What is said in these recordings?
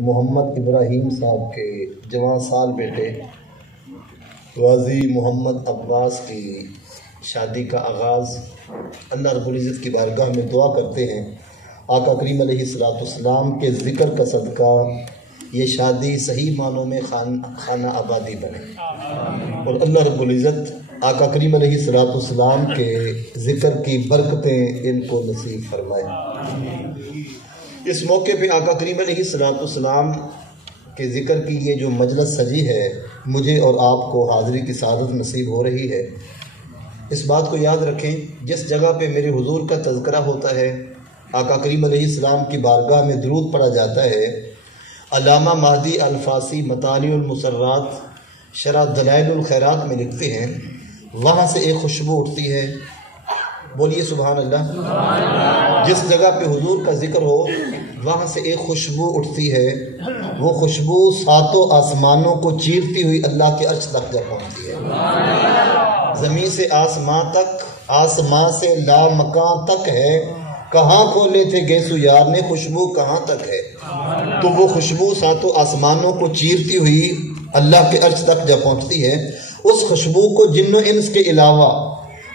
محمد ابراہیم صاحب کے جوان سال بیٹے غازی محمد عباس کی شادی کا آغاز اللہ رب العزت کی بارگاہ میں دعا کرتے ہیں آقا کریم علیہ السلام کے ذکر کا صدقہ یہ شادی صحیح معنوں میں خانہ آبادی بنے اور اللہ رب العزت آقا کریم علیہ السلام کے ذکر کی برکتیں ان کو نصیب فرمائے۔ اس موقع پہ آقا کریم علیہ السلام کے ذکر کی یہ جو مجلس سجی ہے مجھے اور آپ کو حاضری کی سعادت نصیب ہو رہی ہے۔ اس بات کو یاد رکھیں، جس جگہ پہ میرے حضور کا تذکرہ ہوتا ہے، آقا کریم علیہ السلام کی بارگاہ میں درود پڑھا جاتا ہے، علامہ مہدی الفاسی مطالع المسرات شرح دلائل الخیرات میں لکھتے ہیں، وہاں سے ایک خوشبو اٹھتی ہے، بولیے سبحان اللہ۔ جس جگہ پہ حضور کا ذکر ہو وہاں سے ایک خوشبو اٹھتی ہے، وہ خوشبو ساتوں آسمانوں کو چیرتی ہوئی اللہ کے عرش تک جا پہنچتی ہے۔ زمین سے آسمان تک، آسمان سے لامکان تک ہے، کہاں کھولے تھے گیسو یار نے، خوشبو کہاں تک ہے۔ تو وہ خوشبو ساتوں آسمانوں کو چیرتی ہوئی اللہ کے عرش تک جا پہنچتی ہے۔ اس خوشبو کو جن و انس کے علاوہ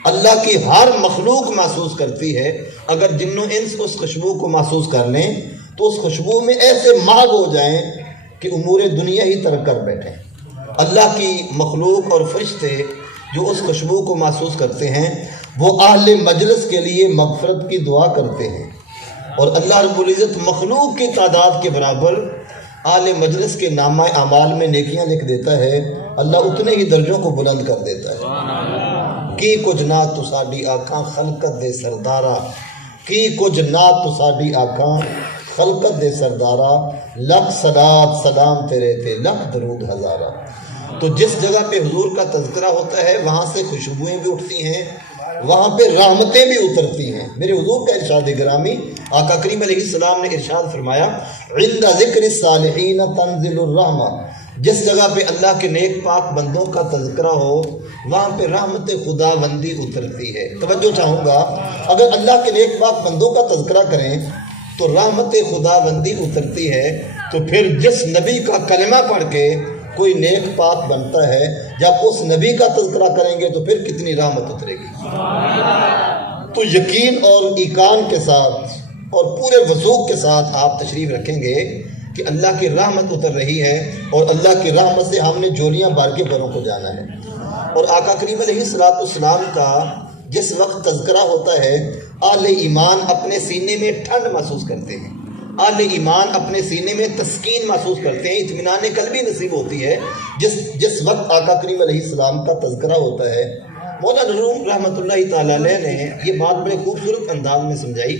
اللہ کی ہر مخلوق محسوس کرتی ہے۔ اگر جن و انس اس خوشبو کو محسوس کر لیں تو اس خوشبو میں ایسے ماغ ہو جائیں کہ امور دنیا ہی ترک کر بیٹھیں۔ اللہ کی مخلوق اور فرشتے جو اس خوشبو کو محسوس کرتے ہیں وہ اہل مجلس کے لیے مغفرت کی دعا کرتے ہیں، اور اللہ رب العزت مخلوق کی تعداد کے برابر اہل مجلس کے نامہ اعمال میں نیکیاں لکھ دیتا ہے، اللہ اتنے ہی درجوں کو بلند کر دیتا ہے۔ کی کچھ نہ تو ساڈی آکھاں خلقت دے سردارا، کی کچھ نہ تو ساڈی آکھاں خلقت دے سردارا، لکھ صلات سلام تیرے تے لکھ درود ہزارا۔ تو جس جگہ پہ حضور کا تذکرہ ہوتا ہے وہاں سے خوشبوئیں بھی اٹھتی ہیں، وہاں پہ رحمتیں بھی اترتی ہیں۔ میرے حضور کا ارشاد گرامی آقا کریم علیہ السلام نے ارشاد فرمایا، عند ذکر الصالحین تنزل الرحمہ، جس جگہ پہ اللہ کے نیک پاک بندوں کا تذکرہ ہو وہاں پہ رحمت خدا بندی اترتی ہے۔ توجہ چاہوں گا، اگر اللہ کے نیک پاک بندوں کا تذکرہ کریں تو رحمت خدا بندی اترتی ہے، تو پھر جس نبی کا کلمہ پڑھ کے کوئی نیک پاک بنتا ہے، جب اس نبی کا تذکرہ کریں گے تو پھر کتنی رحمت اترے گی۔ تو یقین اور ایقان کے ساتھ اور پورے وثوق کے ساتھ آپ تشریف رکھیں گے کہ اللہ کی رحمت اتر رہی ہے، اور اللہ کی رحمت سے ہم نے جولیاں بار کے بھروں کو جانا ہے۔ اور آقا کریم علیہ السلام کا جس وقت تذکرہ ہوتا ہے اہل ایمان اپنے سینے میں ٹھنڈ محسوس کرتے ہیں، اہل ایمان اپنے سینے میں تسکین محسوس کرتے ہیں، اطمینان قلبی نصیب ہوتی ہے جس وقت آقا کریم علیہ السلام کا تذکرہ ہوتا ہے۔ مولانا روم رحمۃ اللہ تعالیٰ علیہ نے یہ بات بڑے خوبصورت انداز میں سمجھائی۔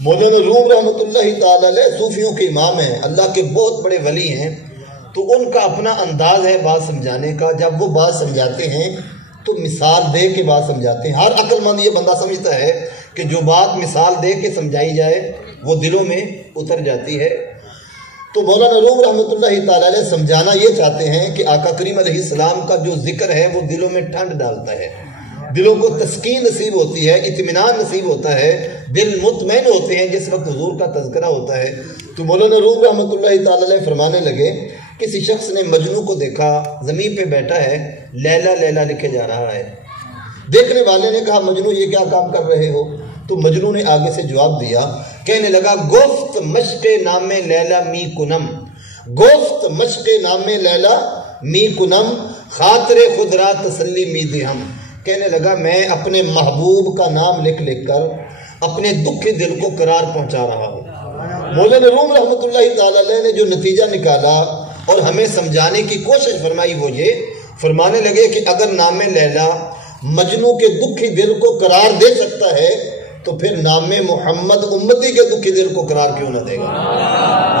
مولانا روم رحمۃ اللہ تعالیٰ علیہ صوفیوں کے امام ہیں، اللہ کے بہت بڑے ولی ہیں، تو ان کا اپنا انداز ہے بات سمجھانے کا۔ جب وہ بات سمجھاتے ہیں تو مثال دے کے بات سمجھاتے ہیں۔ ہر عقل مند یہ بندہ سمجھتا ہے کہ جو بات مثال دے کے سمجھائی جائے وہ دلوں میں اتر جاتی ہے۔ تو مولانا روم رحمۃ اللہ تعالیٰ علیہ سمجھانا یہ چاہتے ہیں کہ آقا کریم علیہ السلام کا جو ذکر ہے وہ دلوں میں ٹھنڈ ڈالتا ہے، دلوں کو تسکین نصیب ہوتی ہے، اطمینان نصیب ہوتا ہے، دل مطمئن ہوتے ہیں جس وقت حضور کا تذکرہ ہوتا ہے۔ تو مولانا روم رحمۃ اللہ تعالیٰ علیہ فرمانے لگے، کسی شخص نے مجنو کو دیکھا، زمین پہ بیٹھا ہے، لیلا لیلا لکھے جا رہا ہے۔ دیکھنے والے نے کہا، مجنو یہ کیا کام کر رہے ہو؟ تو مجنو نے آگے سے جواب دیا، کہنے لگا، گفت مشق نام لیلا می کنم، گفت مشق نام لیلا می کنم، خاطر خود را تسلی می دہم۔ کہنے لگا، میں اپنے محبوب کا نام لکھ لکھ کر اپنے دکھی دل کو قرار پہنچا رہا ہوں۔ مولانا روم رحمۃ اللہ تعالیٰ علیہ نے جو نتیجہ نکالا اور ہمیں سمجھانے کی کوشش فرمائی وہ یہ فرمانے لگے کہ اگر نام لیلا مجنو کے دکھی دل کو قرار دے سکتا ہے تو پھر نام محمد امتی کے دکھی دل کو قرار کیوں نہ دے گا؟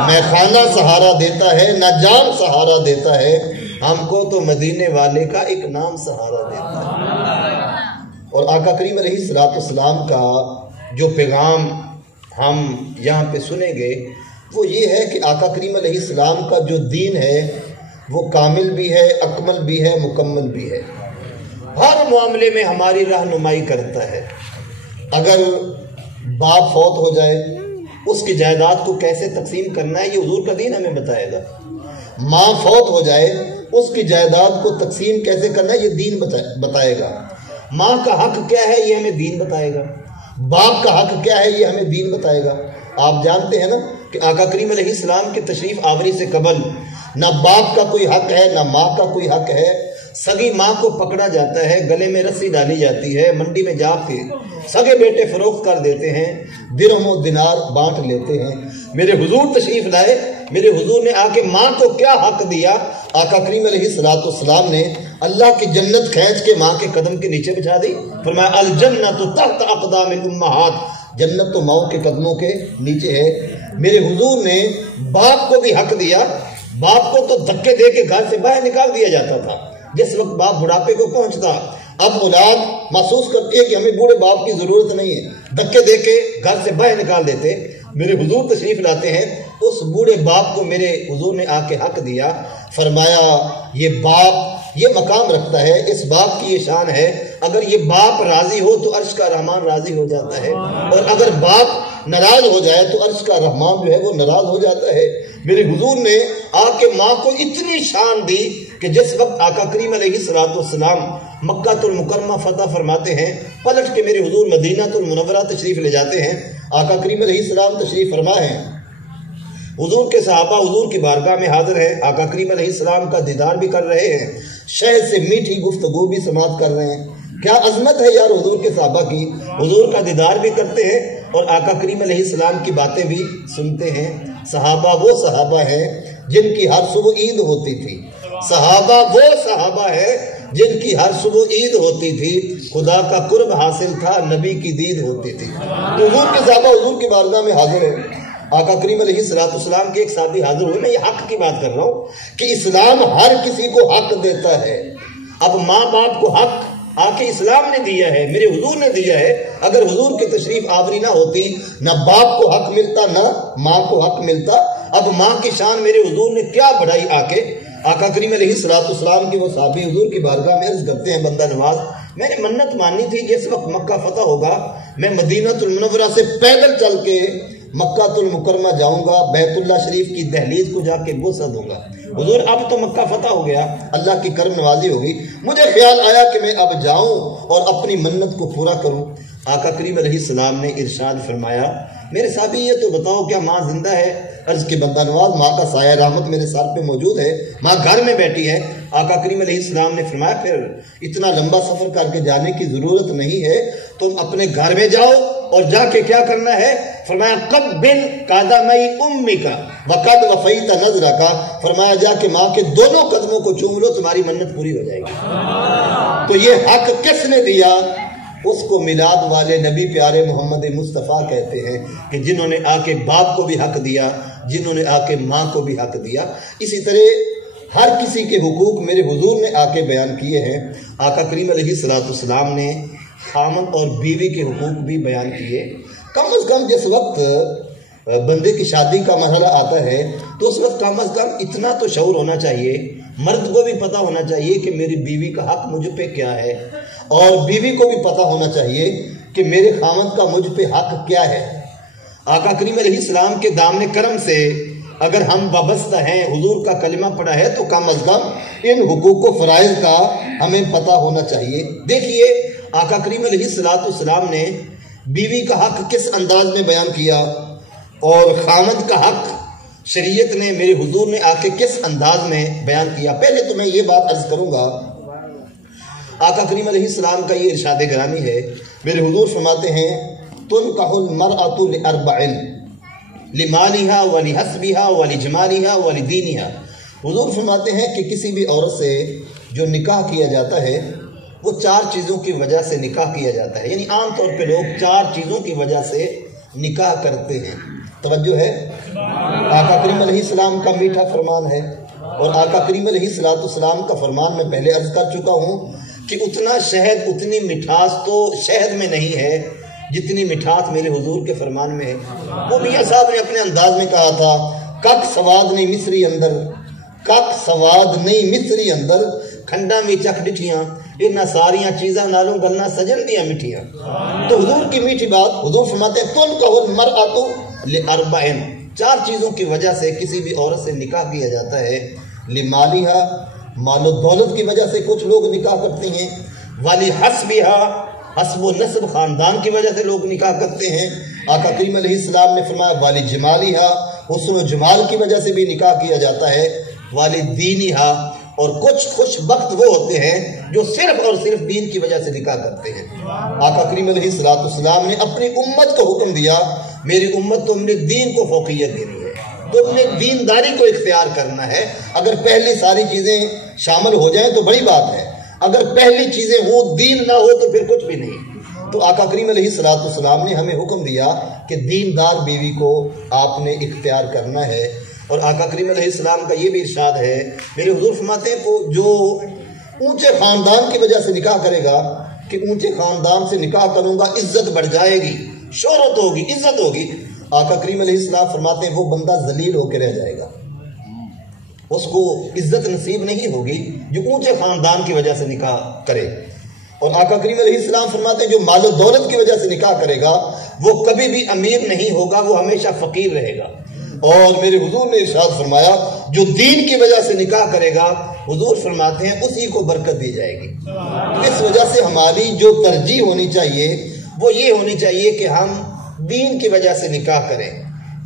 میں خانہ سہارا دیتا ہے نہ جان سہارا دیتا ہے، ہم کو تو مدینے والے کا ایک نام سہارا دیتا ہے۔ اور آقا کریم علیہ السلام کا جو پیغام ہم یہاں پہ سنیں گے وہ یہ ہے کہ آقا کریم علیہ السلام کا جو دین ہے وہ کامل بھی ہے، اکمل بھی ہے، مکمل بھی ہے، ہر معاملے میں ہماری رہنمائی کرتا ہے۔ اگر باپ فوت ہو جائے اس کی جائیداد کو کیسے تقسیم کرنا ہے یہ حضور کا دین ہمیں بتائے گا. ماں فوت ہو جائے اس کی جائیداد کو تقسیم کیسے کرنا ہے یہ دین بتائے گا. ماں کا حق کیا ہے یہ ہمیں دین بتائے گا. باپ کا حق کیا ہے یہ ہمیں دین بتائے گا. آپ جانتے ہیں نا کہ آقا کریم علیہ السلام کے تشریف آوری سے قبل نہ باپ کا کوئی حق ہے نہ ماں کا کوئی حق ہے. سگی ماں کو پکڑا جاتا ہے, گلے میں رسی ڈالی جاتی ہے, منڈی میں جا کے سگے بیٹے فروخت کر دیتے ہیں, درہم و دینار بانٹ لیتے ہیں. میرے حضور تشریف لائے, میرے حضور نے آ کے ماں کو کیا حق دیا. آقا کریم علیہ السلام نے اللہ کی جنت کھینچ کے ماں کے قدم کے نیچے بچھا دی. فرمایا الجنت تحت اقدام الامہات, جنت تو ماؤں کے قدموں کے نیچے ہے. میرے حضور نے باپ کو بھی حق دیا. باپ کو تو دھکے دے کے گھر سے باہر نکال دیا جاتا تھا جس وقت باپ بڑھاپے کو پہنچتا. اب اولاد محسوس کرتی ہے کہ ہمیں بوڑھے باپ کی ضرورت نہیں ہے, دھکے دے کے گھر سے باہر نکال دیتے. میرے حضور تشریف لاتے ہیں, اس بوڑھے باپ کو میرے حضور نے آ کے حق دیا. فرمایا یہ باپ یہ مقام رکھتا ہے, اس باپ کی یہ شان ہے. اگر یہ باپ راضی ہو تو عرش کا رحمان راضی ہو جاتا ہے, اور اگر باپ ناراض ہو جائے تو عرش کا رحمان جو ہے وہ ناراض ہو جاتا ہے. میرے حضور نے آ کے ماں کو اتنی شان دی کہ جس وقت آقا کریم علیہ السلام مکہ المکرمہ فتح فرماتے ہیں, پلٹ کے میرے حضور مدینہ المنورہ تشریف لے جاتے ہیں. آقا کریم علیہ السلام تشریف فرما ہے, حضور کے صحابہ حضور کی بارگاہ میں حاضر ہیں. آقا کریم علیہ السلام کا دیدار بھی کر رہے ہیں, شہد سے میٹھی گفتگو بھی سماعت کر رہے ہیں. کیا عظمت ہے یار حضور کے صحابہ کی. حضور کا دیدار بھی کرتے ہیں اور آقا کریم علیہ السلام کی باتیں بھی سنتے ہیں. صحابہ وہ صحابہ ہیں جن کی ہر صبح عید ہوتی تھی. صحابہ وہ صحابہ ہیں جن کی ہر صبح عید ہوتی تھی. خدا کا قرب حاصل تھا, نبی کی دید ہوتی تھی. تو حضور کے صحابہ حضور کی بارگاہ میں حاضر ہیں. آقا کریم علیہ السلام کے ایک صحابی حاضر ہوئے. میں یہ حق کی بات کر رہا ہوں کہ اسلام ہر کسی کو حق دیتا ہے. اب ماں باپ کو حق آ کے اسلام نے دیا ہے, میرے حضور نے دیا ہے. اگر حضور کی تشریف آوری نہ ہوتی نہ باپ کو حق ملتا نہ ماں کو حق ملتا. اب ماں کی شان میرے حضور نے کیا بڑھائی آ کے. آقا کریم علیہ السلام کی وہ صحابی حضور کی بارگاہ میں عرض کرتے ہیں, بندہ نواز میں نے منت مانی تھی جس وقت مکہ فتح ہوگا میں مدینہ المنورہ سے پیدل چل کے مکہ المکرمہ جاؤں گا, بیت اللہ شریف کی دہلیز کو جا کے بوسہ دوں گا. حضور اب تو مکہ فتح ہو گیا, اللہ کی کرم نوازی ہوگی, مجھے خیال آیا کہ میں اب جاؤں اور اپنی منت کو پورا کروں. آقا کریم علیہ السلام نے ارشاد فرمایا, میرے صحابی یہ تو بتاؤ کیا ماں زندہ ہے؟ عرض کے بندہ نواز ماں کا سایہ رحمت میرے سر پہ موجود ہے, ماں گھر میں بیٹھی ہے. آقا کریم علیہ السلام نے فرمایا پھر اتنا لمبا سفر کر کے جانے کی ضرورت نہیں ہے, تم اپنے گھر میں جاؤ اور جا کے کیا کرنا ہے. فرمایا قبل قدمی امک وقد وفیت نذرک, فرمایا جا کے ماں کے دونوں قدموں کو چوم لو, تمہاری منت پوری ہو جائے گی. تو یہ حق کس نے دیا؟ اس کو میلاد والے نبی پیارے محمد مصطفیٰ کہتے ہیں کہ جنہوں نے آ کے باپ کو بھی حق دیا, جنہوں نے آ کے ماں کو بھی حق دیا. اسی طرح ہر کسی کے حقوق میرے حضور نے آ کے بیان کیے ہیں. آقا کریم علیہ السلام نے خامد اور بیوی کے حقوق بھی بیان کیے. کم از کم جس وقت بندے کی شادی کا مرحلہ آتا ہے تو اس وقت کم از کم اتنا تو شعور ہونا چاہیے, مرد کو بھی پتہ ہونا چاہیے کہ میری بیوی کا حق مجھ پہ کیا ہے, اور بیوی کو بھی پتہ ہونا چاہیے کہ میرے خامد کا مجھ پہ حق کیا ہے. آقا کریم علیہ السلام کے دامن کرم سے اگر ہم وابستہ ہیں, حضور کا کلمہ پڑھا ہے, تو کم از کم ان حقوق و فرائض کا ہمیں پتہ ہونا چاہیے. دیکھیے آقا کریم علیہ السلام نے بیوی کا حق کس انداز میں بیان کیا اور خامد کا حق شریعت نے میرے حضور نے آ کے کس انداز میں بیان کیا. پہلے تو میں یہ بات عرض کروں گا, آقا کریم علیہ السلام کا یہ ارشاد گرامی ہے. میرے حضور فرماتے ہیں تنکح المرأة لأربع لمالها ولحسبها ولجمالها ولدینها. حضور فرماتے ہیں کہ کسی بھی عورت سے جو نکاح کیا جاتا ہے وہ 4 چیزوں کی وجہ سے نکاح کیا جاتا ہے. یعنی عام طور پہ لوگ 4 چیزوں کی وجہ سے نکاح کرتے ہیں. توجہ ہے, آقا کریم علیہ السلام کا میٹھا فرمان ہے, اور آقا کریم علیہ السلام کا فرمان میں پہلے عرض کر چکا ہوں کہ اتنا شہد اتنی مٹھاس تو شہد میں نہیں ہے جتنی مٹھاس میرے حضور کے فرمان میں ہے. وہ میاں صاحب نے اپنے انداز میں کہا تھا, کک سواد نہیں مصری اندر, کک سواد نہیں مصری اندر, کھنڈا میں چکھ ڈٹھیاں انہاں ساریاں چیزاں نالوں گلنا سجن دیاں مٹھیاں. تو حضور کی میٹھی بات, حضور فرماتے ہیں تنکح المرأة لِأَرْبَعٍ، 4 چیزوں کی وجہ سے کسی بھی عورت سے نکاح کیا جاتا ہے۔ لِمَالِهَا، مال و دولت کی وجہ سے کچھ لوگ نکاح کرتے ہیں۔ وَلِحَسْبِهَا، حسب و نسب خاندان کی وجہ سے لوگ نکاح کرتے ہیں۔ آقا کریم علیہ السلام نے فرمایا وَلِجِمَالِهَا، حسن و جمال کی وجہ سے بھی نکاح کیا جاتا ہے۔ وَلِدِينِهَا، اور کچھ خوش وقت وہ ہوتے ہیں جو صرف اور صرف دین کی وجہ سے نکاح کرتے ہیں۔ آقا کریم علیہ السلام نے اپنی امت کو حکم دیا، میری امت تم نے دین کو فوقیت دینی ہے، تم نے دینداری کو اختیار کرنا ہے۔ اگر پہلی ساری چیزیں شامل ہو جائیں تو بڑی بات ہے، اگر پہلی چیزیں ہوں دین نہ ہو تو پھر کچھ بھی نہیں۔ تو آقا کریم علیہ السلام نے ہمیں حکم دیا کہ دیندار بیوی کو آپ نے اختیار کرنا ہے۔ اور آقا کریم علیہ السلام کا یہ بھی ارشاد ہے، میرے حضور فرماتے ہیں کہ جو اونچے خاندان کی وجہ سے نکاح کرے گا کہ اونچے خاندان سے نکاح کروں گا عزت بڑھ جائے گی، شہرت ہوگی، عزت ہوگی۔ آقا کریم علیہ السلام فرماتے ہیں وہ بندہ ذلیل ہو کے رہ جائے گا، اس کو عزت نصیب نہیں ہوگی جو اونچے خاندان کی وجہ سے نکاح کرے۔ اور آقا کریم علیہ السلام فرماتے ہیں جو مال و دولت کی وجہ سے نکاح کرے گا وہ کبھی بھی امیر نہیں ہوگا، وہ ہمیشہ فقیر رہے گا۔ اور میرے حضور نے ارشاد فرمایا جو دین کی وجہ سے نکاح کرے گا، حضور فرماتے ہیں اسی کو برکت دی جائے گی۔ اس وجہ سے ہماری جو ترجیح ہونی چاہیے وہ یہ ہونی چاہیے کہ ہم دین کی وجہ سے نکاح کریں۔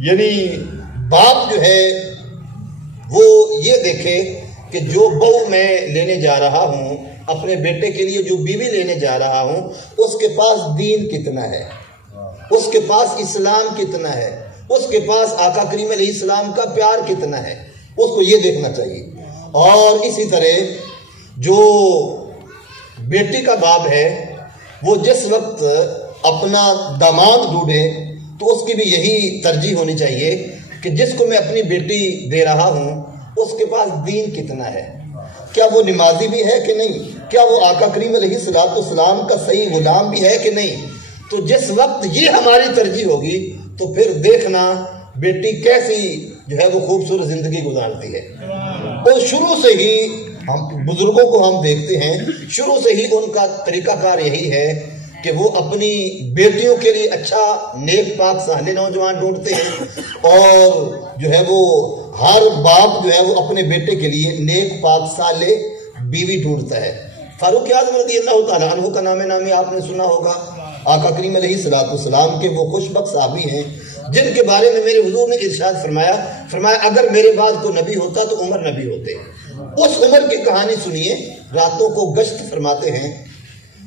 یعنی باپ جو ہے وہ یہ دیکھے کہ جو بہو میں لینے جا رہا ہوں، اپنے بیٹے کے لیے جو بیوی لینے جا رہا ہوں، اس کے پاس دین کتنا ہے، اس کے پاس اسلام کتنا ہے، اس کے پاس آقا کریم علیہ السلام کا پیار کتنا ہے، اس کو یہ دیکھنا چاہیے۔ اور اسی طرح جو بیٹی کا باپ ہے وہ جس وقت اپنا داماد ڈھونڈے تو اس کی بھی یہی ترجیح ہونی چاہیے کہ جس کو میں اپنی بیٹی دے رہا ہوں اس کے پاس دین کتنا ہے، کیا وہ نمازی بھی ہے کہ نہیں، کیا وہ آقا کریم علیہ السلام کا صحیح غلام بھی ہے کہ نہیں۔ تو جس وقت یہ ہماری ترجیح ہوگی تو پھر دیکھنا بیٹی کیسی جو ہے وہ خوبصورت زندگی گزارتی ہے۔ اور شروع سے ہی ہم بزرگوں کو ہم دیکھتے ہیں، شروع سے ہی ان کا طریقہ کار یہی ہے کہ وہ اپنی بیٹیوں کے لیے اچھا نیک پاک صالح نوجوان ڈھونڈتے ہیں، اور جو ہے وہ ہر باپ جو ہے وہ اپنے بیٹے کے لیے نیک پاک صالح بیوی ڈھونڈتا ہے۔ فاروق اعظم رضی اللہ تعالیٰ عنہ کا نام نامی آپ نے سنا ہوگا۔ آقا کریم علیہ السلام کے وہ خوش بخت صحابی ہیں جن کے بارے میں میرے حضور نے ارشاد فرمایا اگر میرے بعد کوئی نبی ہوتا تو عمر نبی ہوتے۔ اس عمر کی کہانی سنیے، راتوں کو گشت فرماتے ہیں،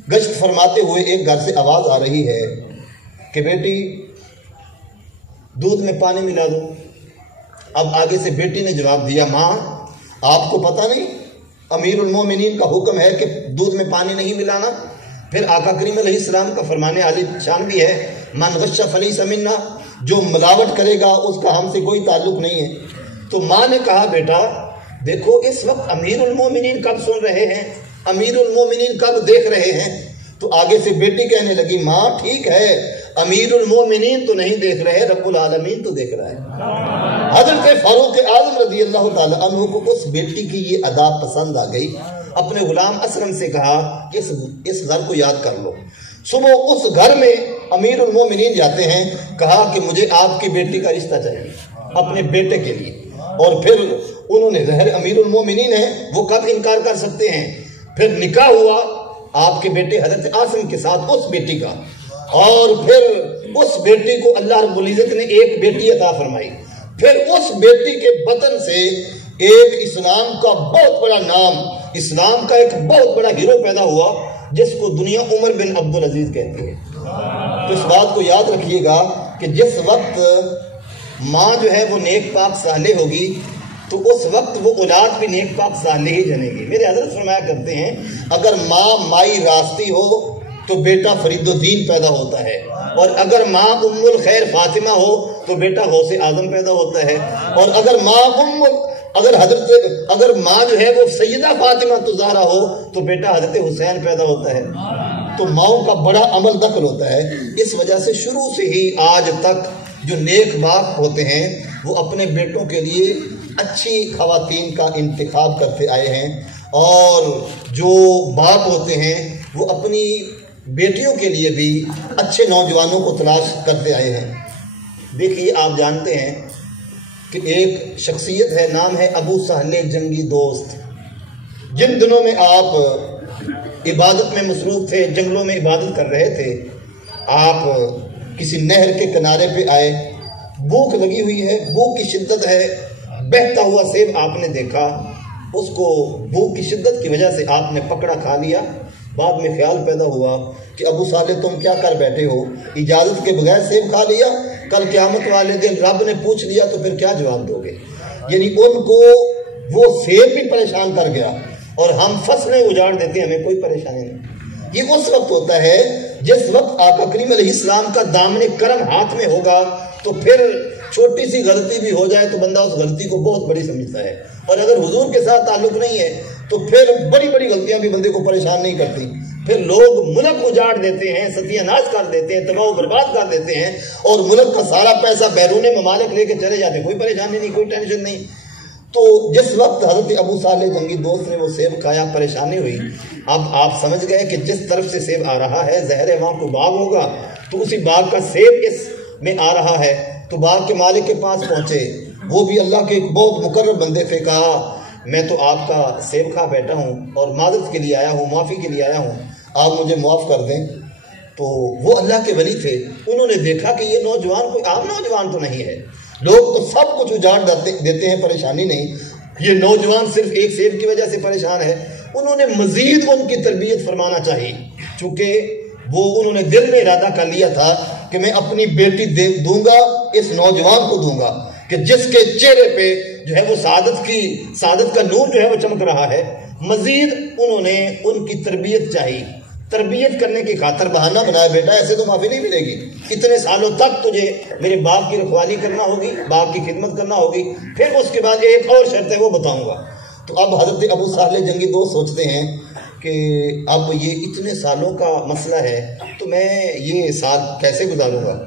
گشت فرماتے ہوئے ایک گھر سے آواز آ رہی ہے کہ بیٹی دودھ میں پانی ملا دو۔ اب آگے سے بیٹی نے جواب دیا ماں آپ کو پتہ نہیں امیر المومنین کا حکم ہے کہ دودھ میں پانی نہیں ملانا۔ پھر آقا کریم علیہ السلام کا فرمانے عالی شان بھی ہے من غش فلیس منا، جو ملاوٹ کرے گا اس کا ہم سے کوئی تعلق نہیں ہے۔ تو ماں نے کہا بیٹا دیکھو اس وقت امیر المومنین کب سن رہے ہیں، امیر المومنین کب دیکھ رہے ہیں۔ تو آگے سے بیٹی کہنے لگی ماں ٹھیک ہے امیر المومنین تو نہیں دیکھ رہے، رب العالمین تو دیکھ رہا ہے۔ حضرت فاروق اعظم رضی اللہ تعالی عنہ کو اس بیٹی کی یہ ادا پسند آ گئی، اپنے غلام اسلم سے کہا کہ اس گھر کو یاد کر لو۔ صبح اس گھر میں امیر المومنین جاتے ہیں، کہا کہ مجھے آپ کی بیٹی کا رشتہ چاہیے اپنے بیٹے کے لیے، اور پھر انہوں نے ظاہر امیر المومنین ہیں وہ کب انکار کر سکتے ہیں۔ پھر نکاح ہوا آپ کے بیٹے حضرت عاصم کے ساتھ اس بیٹی کا، اور پھر اس بیٹی کو اللہ رب العزت نے ایک بیٹی عطا فرمائی۔ پھر اس بیٹی کے بطن سے ایک اسلام کا بہت بڑا نام، اسلام کا ایک بہت بڑا ہیرو پیدا ہوا جس کو دنیا عمر بن عبدالعزیز کہتی ہے۔ تو اس بات کو یاد رکھیے گا کہ جس وقت ماں جو ہے وہ نیک پاک صالح ہوگی تو اس وقت وہ اولاد بھی نیک پاک صالح ہی جنے گی۔ میرے حضرت فرمایا کرتے ہیں اگر ماں مائی راستی ہو تو بیٹا فرید الدین پیدا ہوتا ہے، اور اگر ماں ام الخیر فاطمہ ہو تو بیٹا غوث اعظم پیدا ہوتا ہے، اور اگر ماں جو ہے وہ سیدہ فاطمہ زہرا ہو تو بیٹا حضرت حسین پیدا ہوتا ہے۔ تو ماؤں کا بڑا عمل دخل ہوتا ہے۔ اس وجہ سے شروع سے ہی آج تک جو نیک باپ ہوتے ہیں وہ اپنے بیٹوں کے لیے اچھی خواتین کا انتخاب کرتے آئے ہیں، اور جو باپ ہوتے ہیں وہ اپنی بیٹیوں کے لیے بھی اچھے نوجوانوں کو تلاش کرتے آئے ہیں۔ دیکھیے آپ جانتے ہیں کہ ایک شخصیت ہے، نام ہے ابو سہل جنگی دوست. جن دنوں میں آپ عبادت میں مصروف تھے، جنگلوں میں عبادت کر رہے تھے، آپ کسی نہر کے کنارے پہ آئے، بھوک لگی ہوئی ہے، بھوک کی شدت ہے، بہتا ہوا سیب آپ نے دیکھا، اس کو بھوک کی شدت کی وجہ سے آپ نے پکڑا، کھا لیا. بعد میں خیال پیدا ہوا کہ ابو صالح تم کیا کر بیٹھے ہو، اجازت کے بغیر سیب کھا لیا، کل قیامت والے دن رب نے پوچھ لیا تو پھر کیا جواب دو گے؟ یعنی ان کو وہ سیب بھی پریشان کر گیا، اور ہم فصلیں اجاڑ دیتے ہیں، ہمیں کوئی پریشانی نہیں. یہ اس وقت ہوتا ہے جس وقت آقا کریم علیہ السلام کا دامن کرم ہاتھ میں ہوگا، تو پھر چھوٹی سی غلطی بھی ہو جائے تو بندہ اس غلطی کو بہت بڑی سمجھتا ہے، اور اگر حضور کے ساتھ تعلق نہیں ہے تو پھر بڑی بڑی غلطیاں بھی بندے کو پریشان نہیں کرتی. پھر لوگ ملک اجاڑ دیتے ہیں، ستیہ ناش کر دیتے ہیں، تباہ و برباد کر دیتے ہیں، اور ملک کا سارا پیسہ بیرون ممالک لے کے چلے جاتے ہیں، کوئی پریشانی نہیں، کوئی ٹینشن نہیں. تو جس وقت حضرت ابو صالح جنگی دوست نے وہ سیب کھایا، پریشانی ہوئی. اب آپ سمجھ گئے کہ جس طرف سے سیب آ رہا ہے، ظاہر ہے وہاں کوئی باغ ہوگا، تو اسی باغ کا سیب اس میں آ رہا ہے. تو باغ کے مالک کے پاس پہنچے، وہ بھی اللہ کے ایک بہت مقرب بندے تھے. کہا میں تو آپ کا سیب کھا بیٹھا ہوں اور معذرت کے لیے آیا ہوں، معافی کے لیے آیا ہوں، آپ مجھے معاف کر دیں. تو وہ اللہ کے ولی تھے، انہوں نے دیکھا کہ یہ نوجوان کوئی عام نوجوان تو نہیں ہے، لوگ تو سب کچھ اجاڑ دیتے ہیں، پریشانی نہیں، یہ نوجوان صرف ایک سیب کی وجہ سے پریشان ہے. انہوں نے مزید ان کی تربیت فرمانا چاہی، چونکہ وہ انہوں نے دل میں ارادہ کر لیا تھا کہ میں اپنی بیٹی دوں گا، اس نوجوان کو دوں گا کہ جس کے چہرے پہ جو ہے وہ سعادت کا نور جو ہے وہ چمک رہا ہے. مزید انہوں نے ان کی تربیت چاہی. تربیت کرنے کی خاطر بہانہ بنایا، بیٹا ایسے تو معافی نہیں ملے گی، اتنے سالوں تک تجھے میرے باپ کی رکھوالی کرنا ہوگی، باپ کی خدمت کرنا ہوگی، پھر اس کے بعد ایک اور شرط ہے وہ بتاؤں گا. تو اب حضرت ابو صالح جنگی دوست سوچتے ہیں کہ اب یہ اتنے سالوں کا مسئلہ ہے تو میں یہ سال کیسے گزاروں گا.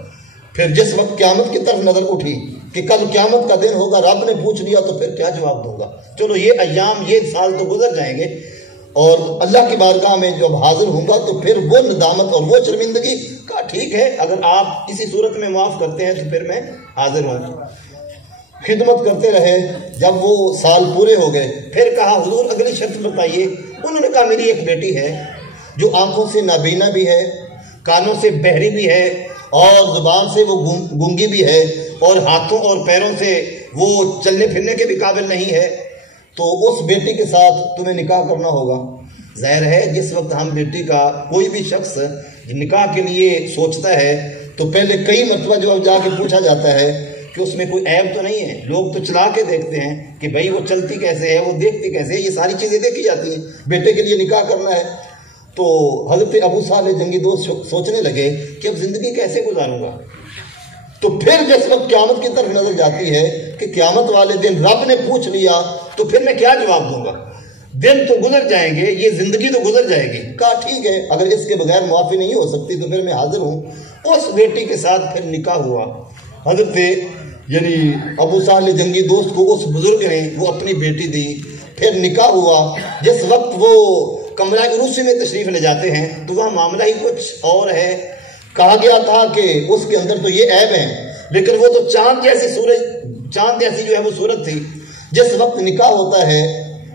پھر جس وقت قیامت کی طرف نظر اٹھی کہ کل قیامت کا دن ہوگا، رب نے پوچھ لیا تو پھر کیا جواب دوں گا. چلو یہ ایام، یہ سال تو گزر جائیں گے، اور اللہ کی بارگاہ میں جب حاضر ہوں گا تو پھر وہ ندامت اور وہ شرمندگی کا ٹھیک ہے، اگر آپ کسی صورت میں معاف کرتے ہیں تو پھر میں حاضر ہوں. خدمت کرتے رہے. جب وہ سال پورے ہو گئے، پھر کہا حضور اگلی شرط بتائیے. انہوں نے کہا میری ایک بیٹی ہے جو آنکھوں سے نابینا بھی ہے، کانوں سے بہری بھی ہے، اور زبان سے وہ گونگی بھی ہے، اور ہاتھوں اور پیروں سے وہ چلنے پھرنے کے بھی قابل نہیں ہے. تو اس بیٹی کے ساتھ تمہیں نکاح کرنا ہوگا. ظاہر ہے جس وقت ہم بیٹی کا کوئی بھی شخص نکاح کے لیے سوچتا ہے تو پہلے کئی مرتبہ جو جا کے پوچھا جاتا ہے کہ اس میں کوئی عیب تو نہیں ہے. لوگ تو چلا کے دیکھتے ہیں کہ بھائی وہ چلتی کیسے ہے، وہ دیکھتی کیسے ہے، یہ ساری چیزیں دیکھی جاتی ہیں. بیٹے کے لیے نکاح کرنا ہے. تو حضرت ابو صالح جنگی دوست سوچنے لگے کہ اب زندگی کیسے گزاروں گا. تو پھر جس وقت قیامت کی طرف نظر جاتی ہے کہ قیامت والے دن رب نے پوچھ لیا تو پھر میں کیا جواب دوں گا. دن تو گزر جائیں گے، یہ زندگی تو گزر جائے گی. کہا ٹھیک ہے، اگر اس کے بغیر معافی نہیں ہو سکتی تو پھر میں حاضر ہوں. اس بیٹی کے ساتھ پھر نکاح ہوا. حضرت یعنی ابو صالح جنگی دوست کو اس بزرگ نے وہ اپنی بیٹی دی. پھر نکاح ہوا. جس وقت وہ کمرہ عروسی میں تشریف لے جاتے ہیں تو وہاں معاملہ ہی کچھ اور ہے. کہا گیا تھا کہ اس کے اندر تو یہ عیب ہے، لیکن وہ تو چاند جیسی جو ہے وہ صورت تھی. جس وقت نکاح ہوتا ہے،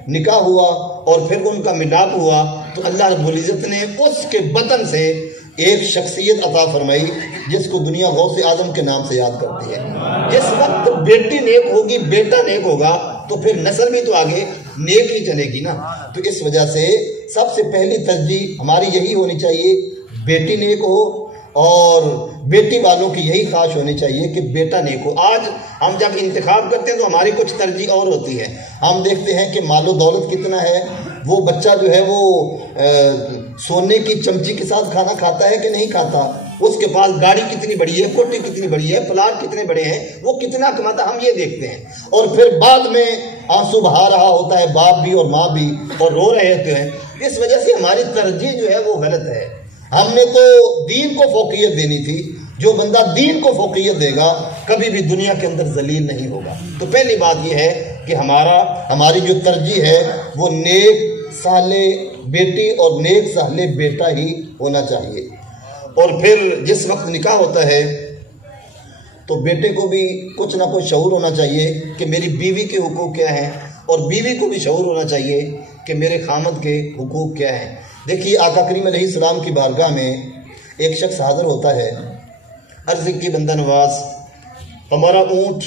نکاح ہوا اور پھر ان کا ملاپ ہوا تو اللہ رب العزت نے اس کے بدن سے ایک شخصیت عطا فرمائی جس کو دنیا غوث اعظم کے نام سے یاد کرتی ہے. جس وقت بیٹی نیک ہوگی، بیٹا نیک ہوگا تو پھر نسل بھی تو آگے نیک ہی چلے گی نا. تو اس وجہ سے سب سے پہلی ترجیح ہماری یہی ہونی چاہیے، بیٹی نیک ہو، اور بیٹی والوں کی یہی خواہش ہونی چاہیے کہ بیٹا نیک ہو. آج ہم جب انتخاب کرتے ہیں تو ہماری کچھ ترجیح اور ہوتی ہے. ہم دیکھتے ہیں کہ مال و دولت کتنا ہے، وہ بچہ جو ہے وہ سونے کی چمچی کے ساتھ کھانا کھاتا ہے کہ نہیں کھاتا، اس کے پاس گاڑی کتنی بڑی ہے، کوٹھی کتنی بڑی ہے، پلاٹ کتنے بڑے ہیں، وہ کتنا کماتا، ہم یہ دیکھتے ہیں. اور پھر بعد میں آنسو بہا رہا ہوتا ہے باپ بھی اور ماں بھی، اور رو رہے ہوتے ہیں. اس وجہ سے ہماری ترجیح جو ہے وہ غلط ہے. ہم نے تو دین کو فوقیت دینی تھی. جو بندہ دین کو فوقیت دے گا کبھی بھی دنیا کے اندر ذلیل نہیں ہوگا. تو پہلی بات یہ ہے کہ ہماری جو ترجیح ہے وہ نیک صالح بیٹی اور نیک صالح بیٹا ہی ہونا چاہیے. اور پھر جس وقت نکاح ہوتا ہے تو بیٹے کو بھی کچھ نہ کچھ شعور ہونا چاہیے کہ میری بیوی کے حقوق کیا ہیں، اور بیوی کو بھی شعور ہونا چاہیے کہ میرے خامد کے حقوق کیا ہیں۔ دیکھیے آقا کریم علیہ السلام کی بارگاہ میں ایک شخص حاضر ہوتا ہے، عرض کی بندہ نواز ہمارا اونٹ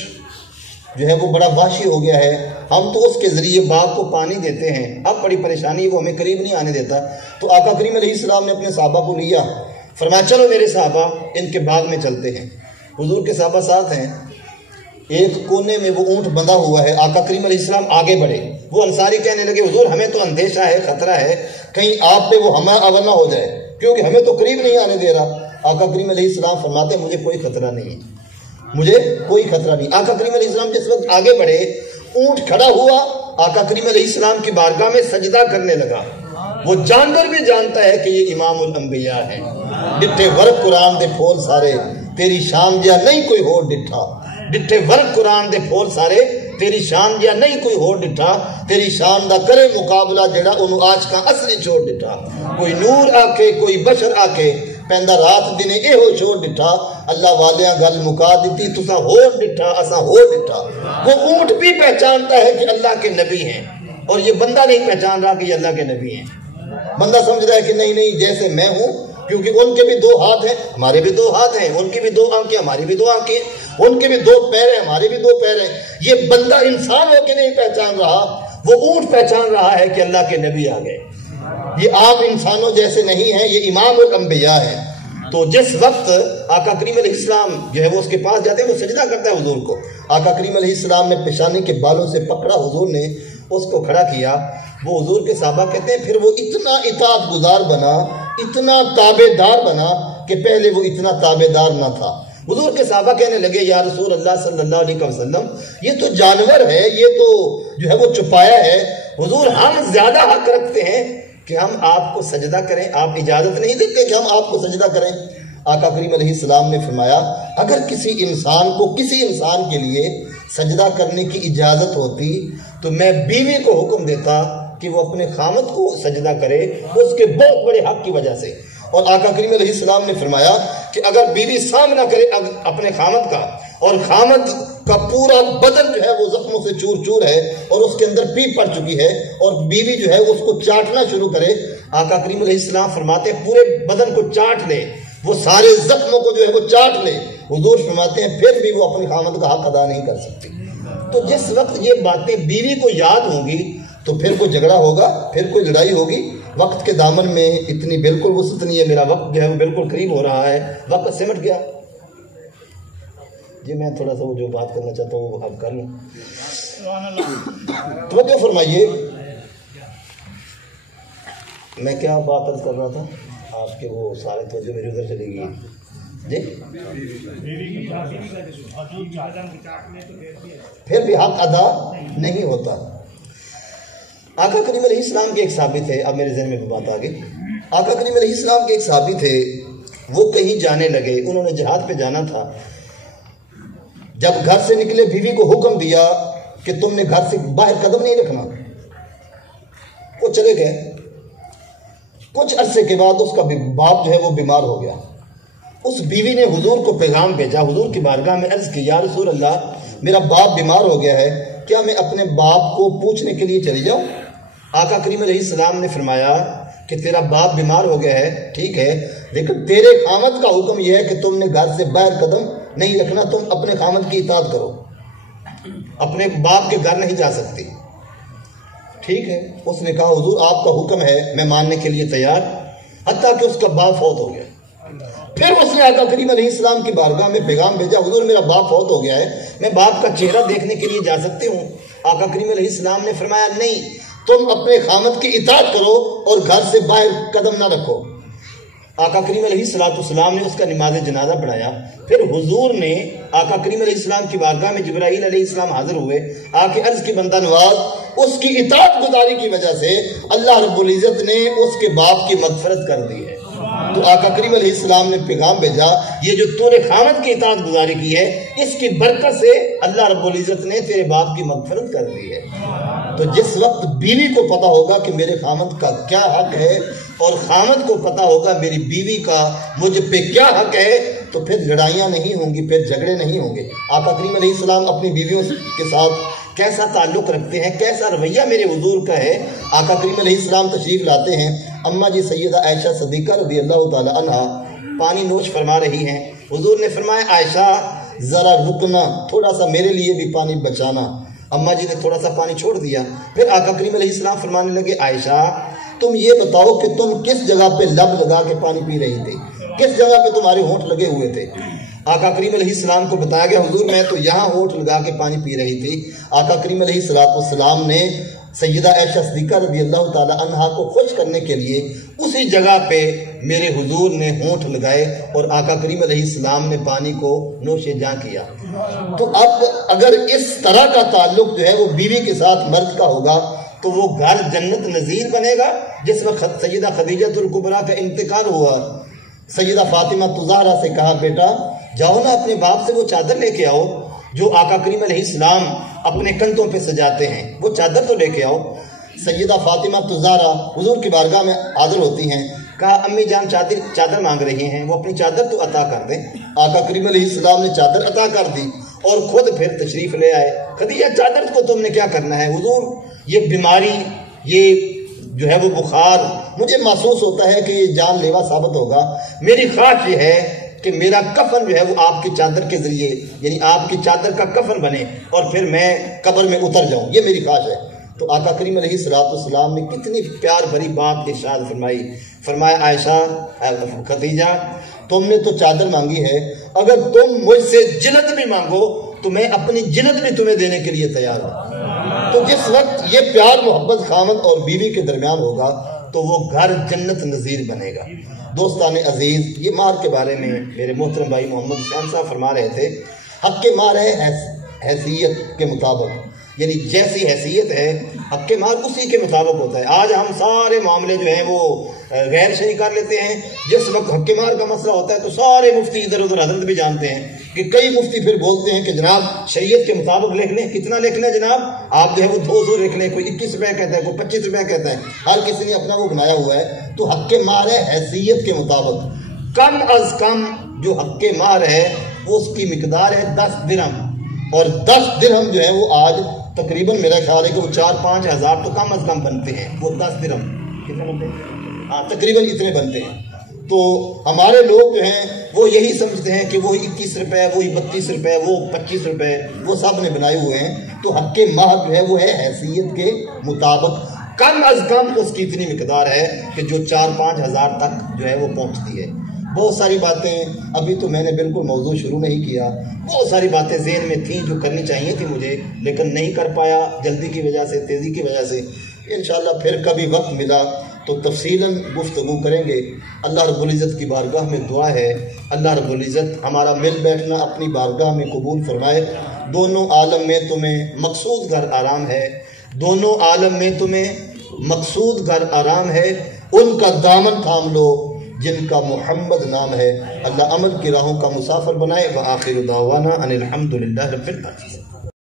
جو ہے وہ بڑا وحشی ہو گیا ہے، ہم تو اس کے ذریعے باغ کو پانی دیتے ہیں، اب بڑی پریشانی، وہ ہمیں قریب نہیں آنے دیتا۔ تو آقا کریم علیہ السلام نے اپنے صحابہ کو لیا، فرمایا چلو میرے صحابہ ان کے باغ میں چلتے ہیں۔ حضور کے صحابہ ساتھ ہیں، ایک کونے میں وہ اونٹ بندھا ہوا ہے، آقا کریم علیہ السلام آگے بڑھے، وہ انصاری کہنے لگے حضور ہمیں تو اندیشہ ہے، خطرہ ہے، کہیں آپ پہ وہ حملہ آور نہ ہو جائے، کیونکہ ہمیں تو قریب نہیں آنے دے رہا۔ آقا کریم علیہ السلام فرماتے مجھے کوئی خطرہ نہیں ہے، مجھے کوئی خطرہ نہیں۔ آقا کریم علیہ السلام جس وقت آگے بڑھے، اونٹ کھڑا ہوا، آقا کریم علیہ السلام کی بارگاہ میں سجدہ کرنے لگا۔ وہ جانور بھی جانتا ہے کہ یہ امام الانبیاء ہے۔ ڈٹھے ورق قرآن دے پھول سارے تیری شان جیا نہیں کوئی ہور ڈٹھا، ڈٹھے ورق قرآن دے پھول سارے تیری شان جیا نہیں کوئی ہور ڈٹھا، تیری شان دا کرے مقابلہ جڑا انہوں آج کا اصلی چھوڑ ڈٹھا۔ کوئی نور آکے کوئی بشر آکے پہندہ رات دنے اے ہو چھوڑ ڈٹھا، اللہ والیاں گل مکا دیتی تسا ہور ڈٹھا اسا ہور ڈٹھا۔ وہ اونٹ بھی پہچانتا ہے کہ اللہ کے نبی ہیں، اور یہ بندہ نہیں پہچان رہا کہ یہ اللہ کے نبی ہیں۔ بندہ سمجھ رہا ہے کہ نہیں جیسے میں ہوں، کیونکہ ان کے بھی دو ہاتھ ہیں ہمارے بھی دو ہاتھ ہیں، ان کی بھی دو آنکھیں ہماری بھی دو آنکھیں، ان کے بھی دو پیر ہیں ہمارے بھی دو پیر ہیں۔ یہ بندہ انسان ہو کے نہیں پہچان رہا، وہ اونٹ پہچان رہا ہے کہ اللہ کے نبی آ گئے۔ یہ عام انسانوں جیسے نہیں ہیں، یہ امام الانبیاء ہیں۔ تو جس وقت آقا کریم علیہ السلام جو ہے وہ اس کے پاس جاتے ہیں، وہ سجدہ کرتا ہے حضور کو، آقا کریم علیہ السلام نے پیشانی کے بالوں سے پکڑا، حضور نے اس کو کھڑا کیا۔ وہ حضور کے صحابہ کہتے ہیں پھر وہ اتنا اطاعت گزار بنا، اتنا تابع دار بنا کہ پہلے وہ اتنا تابع دار نہ تھا۔ حضور کے صحابہ کہنے لگے یا رسول اللہ صلی اللہ علیہ وسلم یہ تو جانور ہے، یہ تو جو ہے وہ چھپایا ہے، حضور ہم زیادہ حق رکھتے ہیں کہ ہم آپ کو سجدہ کریں، آپ اجازت نہیں دیتے کہ ہم آپ کو سجدہ کریں۔ آقا کریم علیہ السلام نے فرمایا اگر کسی انسان کو کسی انسان کے لیے سجدہ کرنے کی اجازت ہوتی تو میں بیوی کو حکم دیتا کہ وہ اپنے خامد کو سجدہ کرے، اس کے بہت بڑے حق کی وجہ سے۔ اور آقا کریم علیہ السلام نے فرمایا کہ اگر بیوی سامنا کرے اپنے خامد کا، اور خامد کا پورا بدن جو ہے وہ زخموں سے چور چور ہے اور اس کے اندر پیپ پڑ چکی ہے، اور بیوی جو ہے اس کو چاٹنا شروع کرے، آقا کریم علیہ السلام فرماتے ہیں پورے بدن کو چاٹ لے، وہ سارے زخموں کو جو ہے وہ چاٹ لے، حضور فرماتے ہیں پھر بھی وہ اپنے خامد کا حق ادا نہیں کر سکتی۔ تو جس وقت یہ باتیں بیوی کو یاد ہوں گی تو پھر کوئی جھگڑا ہوگا، پھر کوئی لڑائی ہوگی۔ وقت کے دامن میں اتنی بالکل وسعت نہیں ہے، میرا وقت جو ہے وہ بالکل قریب ہو رہا ہے، وقت سمٹ گیا۔ جی میں تھوڑا سا وہ جو بات کرنا چاہتا ہوں وہ آپ کر لوں۔ توجہ فرمائیے، میں کیا بات عرض کر رہا تھا، آپ کے وہ سارے توجہ میری ادھر چلی گئی جی۔ پھر بھی حق ادا نہیں ہوتا۔ آقا کریم علیہ السلام کے ایک صحابی تھے، اب میرے ذہن میں بات آ گئی، آقا کریم علیہ السلام کے ایک صحابی تھے، وہ کہیں جانے لگے، انہوں نے جہاد پہ جانا تھا۔ جب گھر سے نکلے بیوی کو حکم دیا کہ تم نے گھر سے باہر قدم نہیں رکھنا، وہ چلے گئے۔ کچھ عرصے کے بعد اس کا باپ جو ہے وہ بیمار ہو گیا۔ اس بیوی نے حضور کو پیغام بھیجا، حضور کی بارگاہ میں عرض کی یا رسول اللہ میرا باپ بیمار ہو گیا ہے، کیا میں اپنے باپ کو پوچھنے کے لیے چلی جاؤں؟ آقا کریم علیہ السلام نے فرمایا کہ تیرا باپ بیمار ہو گیا ہے، ٹھیک ہے، لیکن تیرے خامد کا حکم یہ ہے کہ تم نے گھر سے باہر قدم نہیں رکھنا، تم اپنے خامد کی اطاعت کرو، اپنے باپ کے گھر نہیں جا سکتی۔ ٹھیک ہے، اس نے کہا حضور آپ کا حکم ہے، میں ماننے کے لیے تیار، حتیٰ کہ اس کا باپ فوت ہو گیا۔ پھر اس نے آقا کریم علیہ السلام کی بارگاہ میں پیغام بھیجا حضور میرا باپ فوت ہو گیا ہے، میں باپ کا چہرہ دیکھنے کے لیے جا سکتی ہوں؟ آقا کریم علیہ السلام نے فرمایا نہیں، تم اپنے خامد کی اطاعت کرو اور گھر سے باہر قدم نہ رکھو۔ آقا کریم علیہ السلام نے اس کا نماز جنازہ پڑھایا۔ پھر حضور نے آقا کریم علیہ السلام کی بارگاہ میں جبرائیل علیہ السلام حاضر ہوئے، آ کے عرض کی بندہ نواز اس کی اطاعت گزاری کی وجہ سے اللہ رب العزت نے اس کے باپ کی مغفرت کر دی ہے۔ تو آقا کریم علیہ السلام نے پیغام بھیجا یہ جو تو نے خامد کی اطاعت گزاری کی ہے اس کی برکت سے اللہ رب العزت نے تیرے باپ کی مغفرت کر دی ہے۔ تو جس وقت بیوی کو پتا ہوگا کہ میرے خامد کا کیا حق ہے اور خامد کو پتا ہوگا میری بیوی کا مجھ پہ کیا حق ہے، تو پھر لڑائیاں نہیں ہوں گی، پھر جھگڑے نہیں ہوں گے۔ آقا کریم علیہ السلام اپنی بیویوں کے ساتھ کیسا تعلق رکھتے ہیں، کیسا رویہ میرے حضور کا ہے۔ آقا کریم علیہ السلام تشریف لاتے ہیں، اماں جی سیدہ عائشہ صدیقہ رضی اللہ تعالی عنہ پانی نوش فرما رہی ہیں۔ حضور نے فرمایا عائشہ ذرا رکنا، تھوڑا سا میرے لیے بھی پانی بچانا۔ اماں جی نے تھوڑا سا پانی چھوڑ دیا۔ پھر آقا کریم علیہ السلام فرمانے لگے عائشہ تم یہ بتاؤ کہ تم کس جگہ پہ لب لگا کے پانی پی رہی تھی، کس جگہ پہ تمہارے ہونٹ لگے ہوئے تھے؟ آقا کریم علیہ السلام کو بتایا گیا حضور میں تو یہاں ہونٹ لگا کے پانی پی رہی تھی۔ آقا کریم علیہ السلام نے سیدہ عائشہ صدیقہ رضی اللہ تعالی عنہا کو خوش کرنے کے لیے اسی جگہ پہ میرے حضور نے ہونٹ لگائے اور آقا کریم علیہ السلام نے پانی کو نوش جاں کیا۔ تو اب اگر اس طرح کا تعلق جو ہے وہ بیوی کے ساتھ مرد کا ہوگا تو وہ گھر جنت نظیر بنے گا۔ جس وقت سیدہ خدیجہ الکبریٰ کا انتقال ہوا، سیدہ فاطمہ زہرا سے کہا بیٹا جاؤ نا اپنے باپ سے وہ چادر لے کے آؤ جو آقا کریم علیہ السلام اپنے کندھوں پہ سجاتے ہیں، وہ چادر تو لے کے آؤ۔ سیدہ فاطمہ زہرا حضور کی بارگاہ میں حاضر ہوتی ہیں، کہا امی جان چادر مانگ رہی ہیں، وہ اپنی چادر تو عطا کر دیں۔ آقا کریم علیہ السلام نے چادر عطا کر دی اور خود پھر تشریف لے آئے۔ خدیجہ چادر کو تم نے کیا کرنا ہے؟ حضور یہ بیماری، یہ جو ہے وہ بخار، مجھے محسوس ہوتا ہے کہ یہ جان لیوا ثابت ہوگا، میری خواہش یہ ہے کہ میرا کفن جو ہے وہ آپ کی چادر کے ذریعے، یعنی آپ کی چادر کا کفن بنے اور پھر میں قبر میں اتر جاؤں، یہ میری خواہش ہے۔ تو آقا کریم علیہ السلام نے کتنی پیار بھری بات ارشاد فرمائی، فرمایا عائشہ خدیجہ تم نے تو چادر مانگی ہے، اگر تم مجھ سے جنت بھی مانگو تو میں اپنی جنت بھی تمہیں دینے کے لیے تیار ہوں۔ تو جس وقت یہ پیار محبت خامد اور بیوی کے درمیان ہوگا تو وہ گھر جنت نظیر بنے گا۔ دوستان عزیز، یہ مہر کے بارے میں میرے محترم بھائی محمد حسین صاحب فرما رہے تھے، حق مہر ہے حیثیت کے مطابق، یعنی جیسی حیثیت ہے حق مہر اسی کے مطابق ہوتا ہے۔ آج ہم سارے معاملے جو ہیں وہ غیر شرعی کر لیتے ہیں۔ جس وقت حق مہر کا مسئلہ ہوتا ہے تو سارے مفتی ادھر ادھر حضرت بھی جانتے ہیں کہ کئی مفتی پھر بولتے ہیں کہ جناب شریعت کے مطابق لکھ لیں۔ کتنا لکھ لیں جناب؟ آپ جو ہے وہ 200 لکھ لیں، کوئی 21 روپے کہتا ہے، کوئی 25 روپے کہتا ہے، ہر کسی نے اپنا وہ بنایا ہوا ہے۔ تو حق مہر ہے حیثیت کے مطابق، کم از کم جو حق مہر ہے وہ اس کی مقدار ہے 10 درہم، اور 10 درہم جو ہے وہ آج تقریباً میرا خیال ہے کہ وہ 4-5 ہزار تو کم از کم بنتے ہیں۔ وہ 10 درہم کتنے بنتے ہیں؟ ہاں تقریباً اتنے بنتے ہیں۔ تو ہمارے لوگ جو ہیں وہ یہی سمجھتے ہیں کہ وہ 21 روپے، وہی 32 روپے، وہ 25 روپے وہ سب نے بنائے ہوئے ہیں۔ تو حق مہر جو ہے وہ ہے حیثیت کے مطابق، کم از کم اس کی اتنی مقدار ہے کہ جو 4-5 ہزار تک جو ہے وہ پہنچتی ہے۔ بہت ساری باتیں ابھی تو میں نے بالکل موضوع شروع نہیں کیا، بہت ساری باتیں ذہن میں تھیں جو کرنی چاہیے تھی مجھے، لیکن نہیں کر پایا جلدی کی وجہ سے، تیزی کی وجہ سے۔ انشاءاللہ پھر کبھی وقت ملا تو تفصیلاً گفتگو کریں گے۔ اللہ رب العزت کی بارگاہ میں دعا ہے اللہ رب العزت ہمارا مل بیٹھنا اپنی بارگاہ میں قبول فرمائے۔ دونوں عالم میں تمہیں مقصود گھر آرام ہے، دونوں عالم میں تمہیں مقصود گھر آرام ہے، ان کا دامن تھام لو جن کا محمد نام ہے۔ اللہ عمل کی راہوں کا مسافر بنائے۔ وآخر دعوانا ان الحمدللہ رب العالمین۔